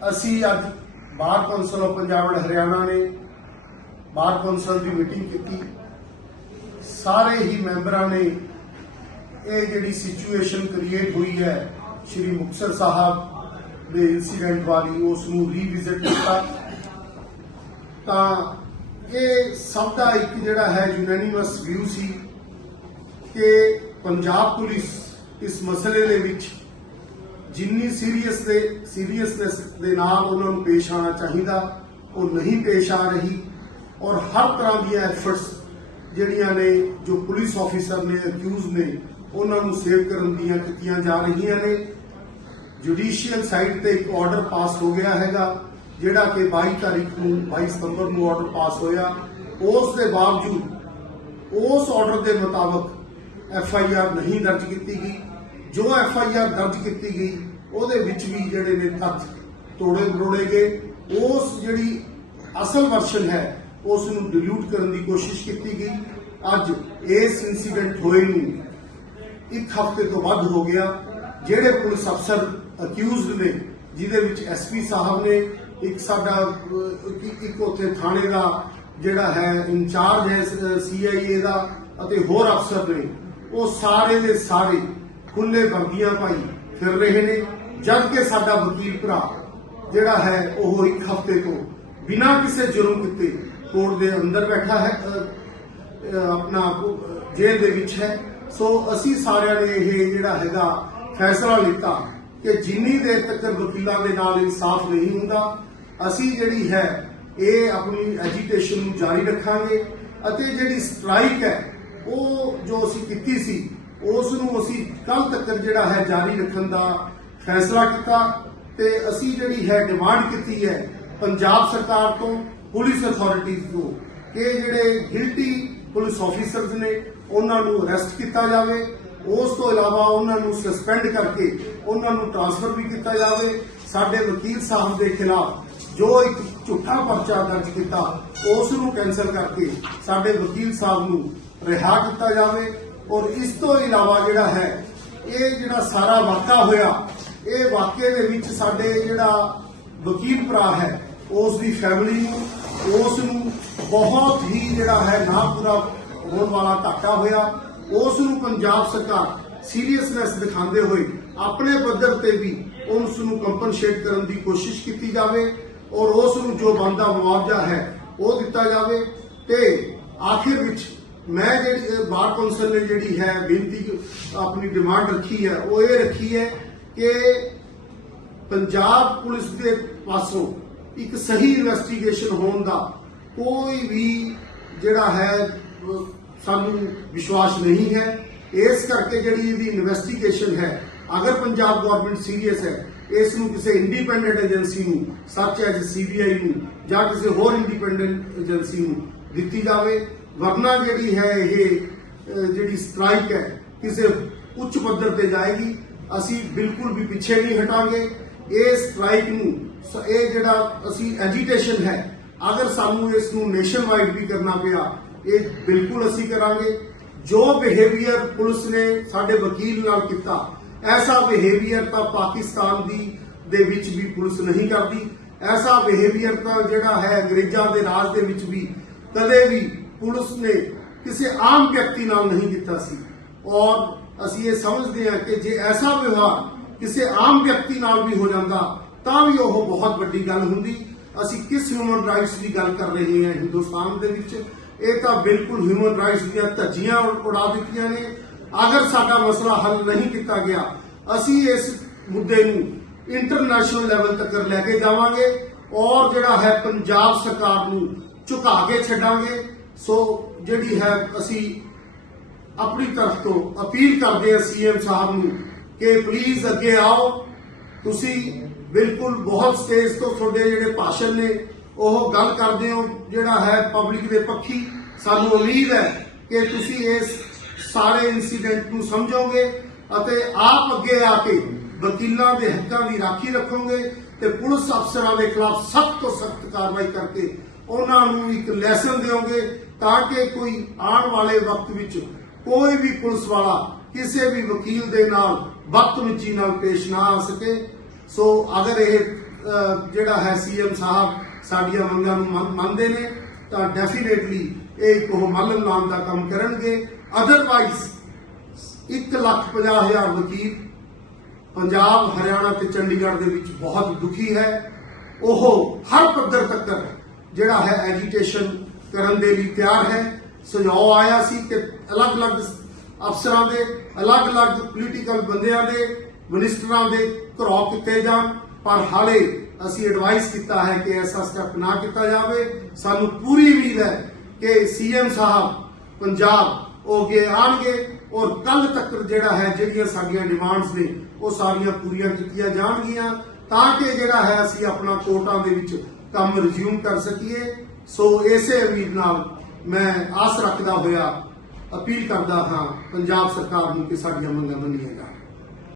ਅਸੀਂ ਅੱਜ bar council of Punjab and Haryana ਨੇ ਬਾਰ ਕੌਂਸਲ ਦੀ ਮੀਟਿੰਗ ਕੀਤੀ। ਸਾਰੇ ਹੀ ਮੈਂਬਰਾਂ ਨੇ ਇਹ ਜਿਹੜੀ ਸਿਚੁਏਸ਼ਨ ਕ੍ਰੀਏਟ ਹੋਈ ਹੈ, ਸ਼੍ਰੀ ਮੁਕਤਸਰ ਸਾਹਿਬ ਦੇ ਇਨਸੀਡੈਂਟ ਵਾਲੀ ਉਸ ਨੂੰ ਰੀਵਿਜ਼ਿਟ ਕੀਤਾ। ਤਾਂ ਇਹ ਸਭ ਦਾ ਇੱਕ ਜਿਹੜਾ ਹੈ ਯੂਨੈਨਿਮਸ ਵਿਊ ਸੀ ਕਿ ਪੰਜਾਬ ਪੁਲਿਸ ਇਸ ਮਸਲੇ ਦੇ ਵਿੱਚ ਜਿੰਨੀ ਸੀਰੀਅਸ ਦੇ ਸੀਰੀਅਸਨੈਸ ਦੇ ਨਾਲ ਉਹਨਾਂ ਨੂੰ ਪੇਸ਼ ਆਉਣਾ ਚਾਹੀਦਾ, ਉਹ ਨਹੀਂ ਪੇਸ਼ ਆ ਰਹੀ। ਔਰ ਹਰ ਤਰ੍ਹਾਂ ਦੀਆਂ ਐਫਰਟਸ ਜਿਹੜੀਆਂ ਨੇ, ਜੋ ਪੁਲਿਸ ਆਫੀਸਰ ਨੇ ਅਕਿਊਜ਼ ਨੇ, ਉਹਨਾਂ ਨੂੰ ਸੇਵ ਕਰਨ ਦੀਆਂ ਕੀਤੀਆਂ ਜਾ ਰਹੀਆਂ ਨੇ। ਜੁਡੀਸ਼ੀਅਲ ਸਾਈਡ ਤੇ ਇੱਕ ਆਰਡਰ ਪਾਸ ਹੋ ਗਿਆ ਹੈਗਾ, ਜਿਹੜਾ ਕਿ 22 ਤਾਰੀਖ ਨੂੰ 22 ਸਤੰਬਰ ਨੂੰ ਆਰਡਰ ਪਾਸ ਹੋਇਆ। ਉਸ ਦੇ ਬਾਵਜੂਦ, ਉਸ ਆਰਡਰ ਦੇ ਮੁਤਾਬਕ ਐਫ ਆਈ ਆਰ ਨਹੀਂ ਦਰਜ ਕੀਤੀ ਗਈ। ਜੋ ਐਫ ਆਈ ਆਰ ਦਰਜ ਕੀਤੀ ਗਈ, ਉਹਦੇ ਵਿੱਚ ਵੀ ਜਿਹੜੇ ਨੇ ਤੱਥ ਤੋੜੇ ਮਰੋੜੇ ਗਏ। ਉਸ ਜਿਹੜੀ ਅਸਲ ਵਰਸ਼ਨ ਹੈ, ਉਸ ਨੂੰ ਡਿਲੂਟ ਕਰਨ ਦੀ ਕੋਸ਼ਿਸ਼ ਕੀਤੀ ਗਈ। ਅੱਜ ਇਸ ਇਨਸੀਡੈਂਟ ਹੋਏ ਨੂੰ ਇੱਕ ਹਫ਼ਤੇ ਤੋਂ ਵੱਧ ਹੋ ਗਿਆ। ਜਿਹੜੇ ਪੁਲਿਸ ਅਫਸਰ ਅਕਿਊਜ਼ਡ ਨੇ, ਜਿਹਦੇ ਵਿੱਚ ਐਸਪੀ ਸਾਹਿਬ ਨੇ, ਇੱਕ ਸਾਡਾ, ਇੱਕ- ਇੱਕ ਉੱਥੇ ਥਾਣੇ ਦਾ ਜਿਹੜਾ ਹੈ, ਇੰਚਾਰਜ ਹੈ ਸੀਆਈਏ ਦਾ ਅਤੇ ਹੋਰ ਅਫਸਰ ਨੇ, ਉਹ ਸਾਰੇ ਦੇ ਸਾਰੇ ਖੁੱਲੇ ਵਰਦੀਆਂ ਭਾਈ ਫਿਰ ਰਹੇ ਨੇ, ਜਦ ਕਿ ਸਾਡਾ ਵਕੀਲ ਭਰਾ ਜਿਹੜਾ ਹੈ ਉਹ ਇੱਕ ਹਫ਼ਤੇ ਤੋਂ ਬਿਨਾਂ ਕਿਸੇ ਜੁਰਮ ਕੀਤੇ ਕੋਰਟ ਦੇ ਅੰਦਰ ਬੈਠਾ ਹੈ ਆਪਣਾ ਜੇਲ੍ਹ ਦੇ ਵਿੱਚ ਹੈ। ਸੋ ਅਸੀਂ ਸਾਰਿਆਂ ਨੇ ਇਹ ਜਿਹੜਾ ਹੈਗਾ ਫੈਸਲਾ ਲਿੱਤਾ ਕਿ ਜਿੰਨੀ ਦੇਰ ਤੱਕ ਵਕੀਲਾਂ ਦੇ ਨਾਲ ਇਨਸਾਫ ਨਹੀਂ ਹੁੰਦਾ, ਅਸੀਂ ਜਿਹੜੀ ਹੈ ਇਹ ਆਪਣੀ ਐਜੀਟੇਸ਼ਨ ਨੂੰ ਜਾਰੀ ਰੱਖਾਂਗੇ ਅਤੇ ਜਿਹੜੀ ਸਟ੍ਰਾਈਕ ਹੈ, ਉਹ ਜੋ ਅਸੀਂ ਕੀਤੀ ਸੀ ਉਸ ਨੂੰ ਅਸੀਂ ਕੱਲ ਤੱਕ ਜਿਹੜਾ ਹੈ ਜਾਰੀ ਰੱਖਣ ਦਾ ਫੈਸਲਾ ਕੀਤਾ ਤੇ ਅਸੀਂ ਜਿਹੜੀ ਹੈ ਡਿਮਾਂਡ ਕੀਤੀ ਹੈ ਪੰਜਾਬ ਸਰਕਾਰ ਤੋਂ, ਪੁਲਿਸ ਅਥਾਰਟੀਜ਼ ਤੋਂ ਕਿ ਜਿਹੜੇ ਗਿਲਟੀ ਪੁਲਿਸ ਆਫੀਸਰਸ ਨੇ ਉਹਨਾਂ ਨੂੰ ਅਰੈਸਟ ਕੀਤਾ ਜਾਵੇ। ਉਸ ਤੋਂ ਇਲਾਵਾ ਉਹਨਾਂ ਨੂੰ ਸਸਪੈਂਡ ਕਰਕੇ ਉਹਨਾਂ ਨੂੰ ਟ੍ਰਾਂਸਫਰ ਵੀ ਕੀਤਾ ਜਾਵੇ। ਸਾਡੇ ਵਕੀਲ ਸਾਹਿਬ ਦੇ ਖਿਲਾਫ ਜੋ ਇੱਕ ਝੂਠਾ ਪਰਚਾ ਦਰਜ ਕੀਤਾ ਉਸ ਨੂੰ ਕੈਨਸਲ ਕਰਕੇ ਸਾਡੇ ਵਕੀਲ ਸਾਹਿਬ ਨੂੰ ਰਿਹਾ ਕੀਤਾ ਜਾਵੇ। ਔਰ ਇਸ ਤੋਂ ਇਲਾਵਾ ਜਿਹੜਾ ਹੈ, ਇਹ ਜਿਹੜਾ ਸਾਰਾ ਵਾਕਾ ਹੋਇਆ, ਇਹ ਵਾਕਿਏ ਦੇ ਵਿੱਚ ਸਾਡੇ ਜਿਹੜਾ ਵਕੀਲ ਭਰਾ ਹੈ, ਉਸ ਦੀ ਫੈਮਿਲੀ ਨੂੰ, ਉਸ ਨੂੰ ਬਹੁਤ ਹੀ ਜਿਹੜਾ ਹੈ ਨਾ ਪੂਰਾ ਹੋਣ ਵਾਲਾ ਘਾਟਾ ਹੋਇਆ। ਉਸ ਨੂੰ ਪੰਜਾਬ ਸਰਕਾਰ ਸੀਰੀਅਸਨੈਸ ਦਿਖਾਉਂਦੇ ਹੋਏ ਆਪਣੇ ਪੱਧਰ ਤੇ ਵੀ ਉਸ ਨੂੰ ਕੰਪਨਸੇਟ ਕਰਨ ਦੀ ਕੋਸ਼ਿਸ਼ ਕੀਤੀ ਜਾਵੇ ਔਰ ਉਸ ਨੂੰ ਜੋ ਬਣਦਾ ਮੁਆਵਜ਼ਾ ਹੈ ਉਹ ਦਿੱਤਾ ਜਾਵੇ ਤੇ ਆਖਿਰ ਵਿੱਚ ਮੈਂ ਜਿਹੜੀ ਬਾਰ ਕੌਂਸਲ ਨੇ ਜਿਹੜੀ ਹੈ, ਬੇਨਤੀ ਆਪਣੀ ਡਿਮਾਂਡ ਰੱਖੀ ਹੈ, ਉਹ ਇਹ ਰੱਖੀ ਹੈ ਕਿ ਪੰਜਾਬ ਪੁਲਿਸ ਦੇ ਪਾਸੋਂ ਇੱਕ ਸਹੀ ਇਨਵੈਸਟੀਗੇਸ਼ਨ ਹੋਣ ਦਾ ਕੋਈ ਵੀ ਜਿਹੜਾ ਹੈ ਸਾਨੂੰ ਵਿਸ਼ਵਾਸ ਨਹੀਂ ਹੈ। ਇਸ ਕਰਕੇ ਜਿਹੜੀ ਇਹਦੀ ਇਨਵੈਸਟੀਗੇਸ਼ਨ ਹੈ, ਅਗਰ ਪੰਜਾਬ ਗਵਰਨਮੈਂਟ ਸੀਰੀਅਸ ਹੈ, ਇਸ ਨੂੰ ਕਿਸੇ ਇੰਡੀਪੈਂਡੈਂਟ ਏਜੰਸੀ ਨੂੰ ਸੱਚ ਐਜ ਸੀਬੀਆਈ ਨੂੰ ਜਾਂ ਕਿਸੇ ਹੋਰ ਇੰਡੀਪੈਂਡੈਂਟ ਏਜੰਸੀ ਨੂੰ ਦਿੱਤੀ ਜਾਵੇ। ਵਰਨਾ ਜਿਹੜੀ ਹੈ ਇਹ ਜਿਹੜੀ ਸਟ੍ਰਾਈਕ ਹੈ, ਕਿਸੇ ਉੱਚ ਪੱਧਰ ਤੇ ਜਾਏਗੀ, ਅਸੀਂ ਬਿਲਕੁਲ ਵੀ ਪਿੱਛੇ ਨਹੀਂ ਹਟਾਂਗੇ। ਇਹ ਸਟ੍ਰਾਈਕ ਨੂੰ ਇਹ ਜਿਹੜਾ ਅਸੀਂ ਐਜੀਟੇਸ਼ਨ ਹੈ, ਅਗਰ ਸਾਨੂੰ ਇਸ ਨੂੰ ਨੇਸ਼ਨ ਵਾਈਡ ਵੀ ਕਰਨਾ ਪਿਆ, ਇਹ ਬਿਲਕੁਲ ਅਸੀਂ ਕਰਾਂਗੇ। ਜੋ ਬਿਹੇਵੀਅਰ ਪੁਲਿਸ ਨੇ ਸਾਡੇ ਵਕੀਲ ਨਾਲ ਕੀਤਾ, ਐਸਾ ਬਿਹੇਵੀਅਰ ਤਾਂ ਪਾਕਿਸਤਾਨ ਦੀ, ਦੇ ਵਿੱਚ ਵੀ ਪੁਲਿਸ ਨਹੀਂ ਕਰਦੀ। ਐਸਾ ਬਿਹੇਵੀਅਰ ਤਾਂ ਜਿਹੜਾ ਹੈ ਅੰਗਰੇਜ਼ਾਂ ਦੇ ਰਾਜ ਦੇ ਵਿੱਚ ਵੀ, ਕਦੇ ਵੀ ਪੁਲਿਸ ਨੇ ਕਿਸੇ ਆਮ ਵਿਅਕਤੀ ਨਾਲ ਨਹੀਂ ਕੀਤਾ ਸੀ। ਔਰ ਅਸੀਂ ਇਹ ਸਮਝਦੇ ਹਾਂ ਕਿ ਜੇ ਐਸਾ ਵਿਵਹਾਰ ਕਿਸੇ ਆਮ ਵਿਅਕਤੀ ਨਾਲ ਵੀ ਹੋ ਜਾਂਦਾ, ਤਾਂ ਵੀ ਉਹ ਬਹੁਤ ਵੱਡੀ ਗੱਲ ਹੁੰਦੀ। ਅਸੀਂ ਕਿਸ ਹਿਊਮਨ ਰਾਈਟਸ ਦੀ ਗੱਲ ਕਰ ਰਹੇ ਹਾਂ ਹਿੰਦੁਸਤਾਨ ਦੇ ਵਿੱਚ? ਇਹ ਤਾਂ ਬਿਲਕੁਲ ਹਿਊਮਨ ਰਾਈਟਸ ਦੀਆਂ ਧੱਜੀਆਂ ਉਡਾ ਦਿੱਤੀਆਂ ਨੇ। ਅਗਰ ਸਾਡਾ ਮਸਲਾ ਹੱਲ ਨਹੀਂ ਕੀਤਾ ਗਿਆ, ਅਸੀਂ ਇਸ ਮੁੱਦੇ ਨੂੰ ਇੰਟਰਨੈਸ਼ਨਲ ਲੈਵਲ ਤੱਕ ਲੈ ਕੇ ਜਾਵਾਂਗੇ। ਔਰ ਜਿਹੜਾ ਹੈ ਪੰਜਾਬ ਸਰਕਾਰ ਨੂੰ ਝੁਕਾ ਕੇ ਛੱਡਾਂਗੇ। ਸੋ ਜਿਹੜੀ ਹੈ ਅਸੀਂ ਆਪਣੀ ਤਰਫ ਤੋਂ ਅਪੀਲ ਕਰਦੇ ਹਾਂ ਸੀਐਮ ਸਾਹਿਬ ਨੂੰ ਕਿ ਪਲੀਜ਼ ਅੱਗੇ ਆਓ। ਤੁਸੀਂ ਬਿਲਕੁਲ ਬਹੁਤ ਸਟੇਜ ਤੋਂ ਤੁਹਾਡੇ ਜਿਹੜੇ ਭਾਸ਼ਣ ਨੇ, ਉਹ ਗੱਲ ਕਰਦੇ ਹੋ, ਜਿਹੜਾ ਹੈ ਪਬਲਿਕ ਦੇ ਪੱਖੀ। ਸਾਨੂੰ ਉਮੀਦ ਹੈ ਕਿ ਤੁਸੀਂ ਇਸ ਸਾਰੇ ਇਨਸੀਡੈਂਟ ਨੂੰ ਸਮਝੋਗੇ ਅਤੇ ਆਪ ਅੱਗੇ ਆ ਕੇ ਵਕੀਲਾਂ ਦੇ ਹੱਕਾਂ ਦੀ ਰਾਖੀ ਰੱਖੋਗੇ ਤੇ ਪੁਲਿਸ ਅਫਸਰਾਂ ਦੇ ਖਿਲਾਫ ਸਖਤ ਤੋਂ ਸਖਤ ਕਾਰਵਾਈ ਕਰਕੇ ਉਹਨਾਂ ਨੂੰ ਇੱਕ ਲੈਸਨ ਦਿਓਗੇ ਤਾਂ ਕਿ ਕੋਈ ਆਉਣ ਵਾਲੇ ਵਕਤ ਵਿੱਚ ਕੋਈ ਵੀ ਪੁਲਿਸ ਵਾਲਾ ਕਿਸੇ ਵੀ ਵਕੀਲ ਦੇ ਨਾਲ ਬਦਤਮੀਜ਼ੀ ਨਾਲ ਪੇਸ਼ ਨਾ ਆ ਸਕੇ। ਸੋ ਅਗਰ ਇਹ ਜਿਹੜਾ ਹੈ ਸੀਐਮ ਸਾਹਿਬ ਸਾਡੀਆਂ ਮੰਗਾਂ ਨੂੰ ਮੰਨਦੇ ਨੇ, ਤਾਂ ਡੈਫੀਨੇਟਲੀ ਇਹ ਇੱਕ ਉਹ ਮੱਲਮ ਨਾਮ ਦਾ ਕੰਮ ਕਰਨਗੇ। ਅਦਰਵਾਈਜ਼ 1 ਲੱਖ 50 ਹਜ਼ਾਰ ਵਕੀਲ ਪੰਜਾਬ, ਹਰਿਆਣਾ ਤੇ ਚੰਡੀਗੜ੍ਹ ਦੇ ਵਿੱਚ ਬਹੁਤ ਦੁਖੀ ਹੈ। ਉਹ ਹਰ ਪੱਧਰ ਤੱਕ ਜਿਹੜਾ ਹੈ ਐਜੀਟੇਸ਼ਨ ਕਰਨ ਦੇ ਲਈ ਤਿਆਰ ਹੈ। ਸੁਝਾਅ ਆਇਆ ਸੀ ਕਿ ਅਲੱਗ-ਅਲੱਗ ਅਫਸਰਾਂ ਦੇ, ਅਲੱਗ-ਅਲੱਗ ਪੋਲੀਟੀਕਲ ਬੰਦਿਆਂ ਦੇ ਮਿਨਿਸਟਰਾਂ ਦੇ ਘਰੋਂ ਕੀਤੇ ਜਾਣ। ਪਰ ਹਾਲੇ ਅਸੀਂ ਐਡਵਾਈਸ ਕੀਤਾ ਹੈ ਕਿ ਐਸਾ ਸਟੈਪ ਨਾ ਕੀਤਾ ਜਾਵੇ। ਸਾਨੂੰ ਪੂਰੀ ਉਮੀਦ ਹੈ ਕਿ ਸੀਐਮ ਸਾਹਿਬ ਪੰਜਾਬ ਉਹ ਅੱਗੇ ਆਣਗੇ ਔਰ ਕੱਲ ਤੱਕ ਜਿਹੜਾ ਹੈ ਜਿਹੜੀਆਂ ਸਾਡੀਆਂ ਡਿਮਾਂਡਸ ਨੇ, ਉਹ ਸਾਰੀਆਂ ਪੂਰੀਆਂ ਕੀਤੀਆਂ ਜਾਣਗੀਆਂ। ਤਾਂ ਕਿ ਜਿਹੜਾ ਹੈ ਅਸੀਂ ਆਪਣਾ ਕੋਰਟਾਂ ਦੇ ਵਿੱਚ ਕੰਮ ਰਿਜ਼ਿਊਮ ਕਰ ਸਕੀਏ। ਸੋ ਇਸੇ ਉਮੀਦ ਨਾਲ ਮੈਂ ਆਸ ਰੱਖਦਾ ਹੋਇਆ ਅਪੀਲ ਕਰਦਾ ਹਾਂ, ਪੰਜਾਬ ਸਰਕਾਰ ਨੂੰ ਕਿ ਸਾਡੀਆਂ ਮੰਗਾਂ ਮੰਨੀਆਂ ਜਾਣ।